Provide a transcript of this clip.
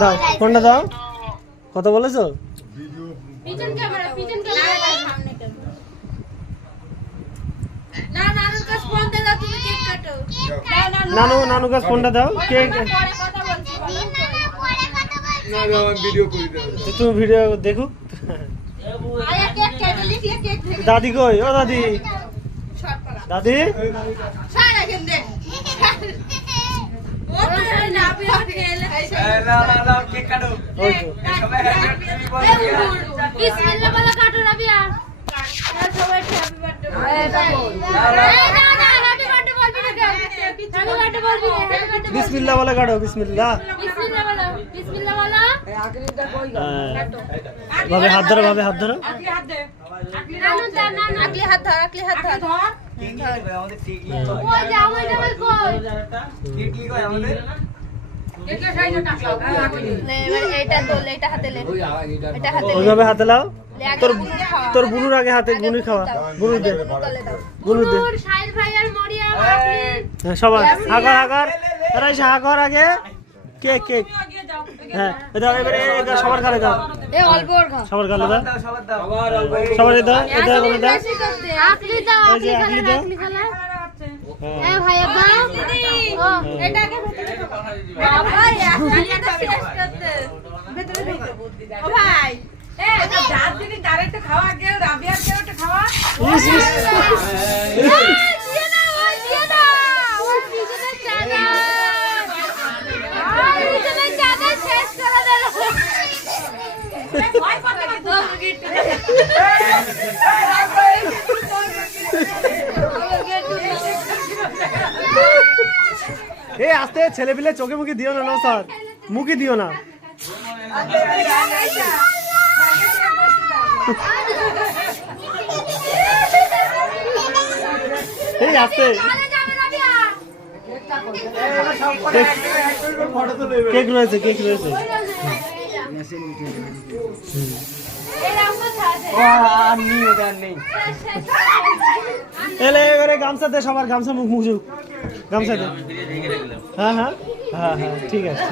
দাও কোনটা দাও, কত বলেছো? নানু নানু কাছে ফোনটা দাও, কেক তুমি ভিডিও দেখো। দাদি কই? ও দাদি, দাদি বিসমিল্লাহ বলে কাটো, বিসমিল্লাহ ভাবে হাত ধরো, ভাবে হাত ধরো। ওইভাবে হাতে লাও। তোর বুনুর আগে হাতে গুনি খাওয়া, গুনি দে, গুনি দে সবার হাগর হাগর, হাগর আগে কেক কেক। হ্যাঁ এবারে সবার গালে দাও, সবার গালে দাও, সবার দাও, এটা বলে দাও, আকলি দাও, আকলি দাও। এ ভাই দাও, ও এটা আগে ভেতরে ঢোকাও বাবা, একটালিটা শেষ করতে ভেতরে ঢোকাও ও ভাই। এ এটা জাত দিন ডাইরেক্ট খাওয়া, আগে রাবিয়ার কে ওটা খাওয়া। দিয়ে না ওই দিয়ে না, ওই পিছনে চালা, আর পিছনে চালা শেষ করে দিল। ভাই কত তো গিট এ আস্তে, ছেলে পিলে চোখে মুখে দিও না, স্যার মুখে দিও না। এই আস্তে, কেক রয়েছে, কেক রয়েছে। এলে এবারে গামছা দে, সবার গামছা মুখ মুছুক, গামছা দে। হ্যাঁ হ্যাঁ হ্যাঁ হ্যাঁ ঠিক আছে।